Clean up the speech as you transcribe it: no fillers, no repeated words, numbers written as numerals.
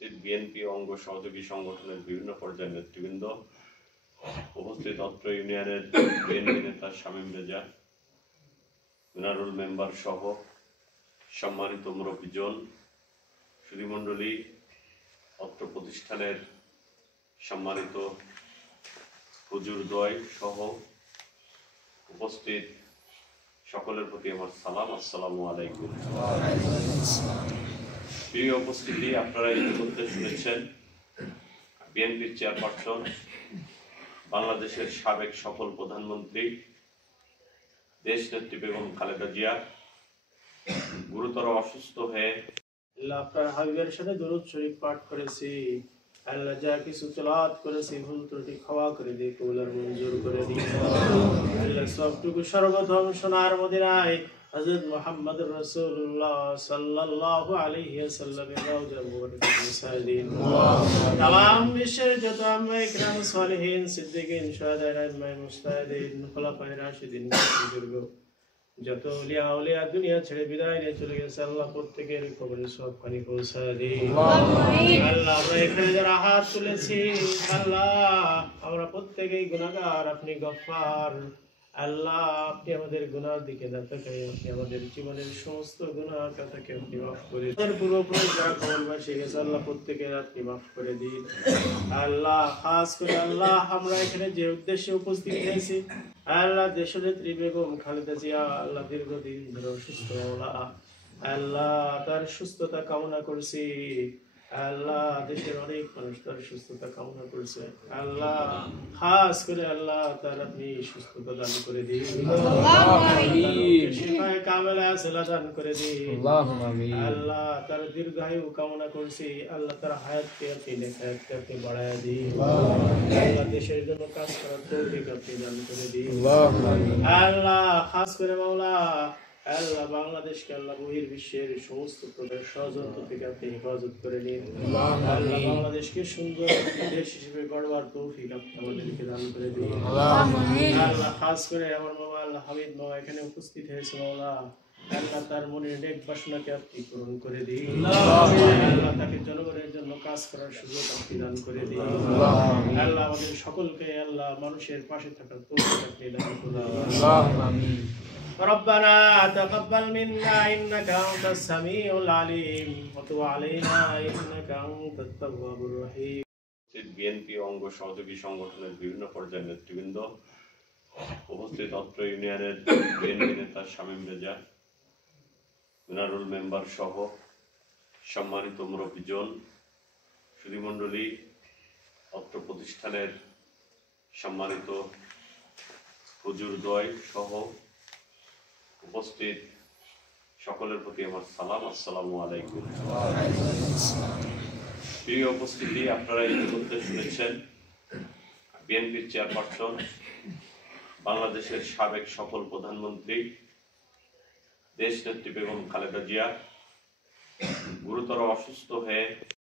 BNP অঙ্গ সহযোগী সংগঠনের বিভিন্ন পর্যায়ের নেতৃবৃন্দ, উপস্থিত অত্র ইউনিয়নের বিএনপি নেতা শামীম রেজা, মিনারুল মেম্বার সহ সম্মানিত মুরব্বীজন, সুধীমণ্ডলী, অত্র প্রতিষ্ঠানের সম্মানিত হুজুরদ্বয় সহ উপস্থিত সকলের প্রতি আমার সালাম, আসসালামু আলাইকুম। প্রিয় উপস্থিতি, আপনারা ইতিমধ্যে শুনেছেন বিএনপির চেয়ারপারসন, বাংলাদেশের সাবেক সফল প্রধানমন্ত্রী দেশনেত্রী বেগম খালেদা জিয়া গুরুতর অসুস্থ হয়ে আপনার হাবিবের সাথে দরুদ শরীফ পাঠ করেছি। আল্লাহ যা কিছু তেলাওয়াত করেছি ভুল ত্রুটি ক্ষমা করে দিয়ে কবুল আর মঞ্জুর করে দিন। আল্লাহ সবটুকু সর্বপ্রথম সোনার মদিনায় হযরত মুহাম্মদুর রাসূলুল্লাহ সাল্লাল্লাহু আলাইহি ওয়াসাল্লামের রওজা মুবারকে পৌঁছায় দিন। তামাম বিশ্বের যত আম্মায়ে কিরাম, সালিহিন, সিদ্দিকিন, শুহাদা, ইমাম, মুজতাহিদিন, খুলাফায়ে রাশিদিন, বুজুর্গ, যত আউলিয়া দুনিয়া ছেড়ে বিদায় নিয়ে চলে গেছে, আল্লাহ প্রত্যেকের কবরে সওয়াব পানি পৌঁছায় দিন। আল্লাহ আমরা এখানে যারা হাত তুলেছি, আল্লাহ আমরা প্রত্যেকেই গুনাহগার, আপনি গফফার। আল্লাহ আপনি আমাদের গুনার দিকে না তাকাই, আপনি আমাদের জীবনের সমস্ত গুনাহ কথাকে আপনি মাফ করে দিন। পূর্বপুরুষ যারা কবরবাসী গেছে, আল্লাহ প্রত্যেকের আপনি মাফ করে দিন। আল্লাহ খাস করে আল্লাহ আমরা এখানে যে উদ্দেশ্যে উপস্থিত হয়েছি, আল্লাহ দেশনেত্রী বেগম খালেদা জিয়া আল্লাহ দীর্ঘদিন ধরে অসুস্থ, আল্লাহ তার সুস্থতা কামনা করছি। আল্লাহ দেশের অনেক মানুষ তার সুস্থতা কামনা করছে, আল্লাহ খাস করে আল্লাহ তার আপনি সুস্থতা দান করে দিন, শিফায়ে কামেলা আজলা দান করে দিন। আল্লাহ তার দীর্ঘায়ু কামনা করছি, আল্লাহ তার হায়াতকে আপনি নেখায়াতকে আপনি বাড়ায় দিন। আল্লাহ দেশের জন্য কাজ করার তৌফিক আপনি দান করে দিন। আল্লাহ খাস করে মাওলা আল্লাহ বাংলাদেশকে আল্লাহ বহির্বিশ্বের সমস্ত প্রকার ষড়যন্ত্র থেকে আপনি হেফাজত করে নিন। আল্লাহ বাংলাদেশকে সুন্দর দেশ হিসেবে গড়বার তৌফিক আপনি আমাদেরকে দান করে দিন। আল্লাহ খাস করে আমার মামা আল্লাহ হামিদ মামা এখানে উপস্থিত হয়েছে, মাওলা আল্লাহ তার মনের নেক বাসনাকে আপনি পূরণ করে দিন। আল্লাহ তাকে জনগণের জন্য কাজ করার সুযোগ আপনি দান করে দিন। আল্লাহ আমাদের সকলকে আল্লাহ মানুষের পাশে থাকার তৌফিক আপনি দান করুন। ربنا تقبل منا إنك أنت السميع العليم وتب علينا إنك أنت التواب الرحيم। বিএনপি অঙ্গ সহযোগী সংগঠনের বিভিন্ন পর্যায়ের নেতৃবৃন্দ, উপস্থিত অত্র ইউনিয়নের বিএনপি নেতা শামীম রেজা, মিনারুল মেম্বার সহ সম্মানিত মুরব্বীজন, সুধীমণ্ডলী, অত্র প্রতিষ্ঠানের সম্মানিত হুজুরদ্বয় সহ উপস্থিত সকলের প্রতি আমার সালাম, আসসালামু আলাইকুম। প্রিয় উপস্থিতি, আপনারা ইতিমধ্যে শুনেছেন বিএনপির চেয়ারপারসন, বাংলাদেশের সাবেক সফল প্রধানমন্ত্রী দেশনেত্রী বেগম খালেদা জিয়া গুরুতর অসুস্থ হয়ে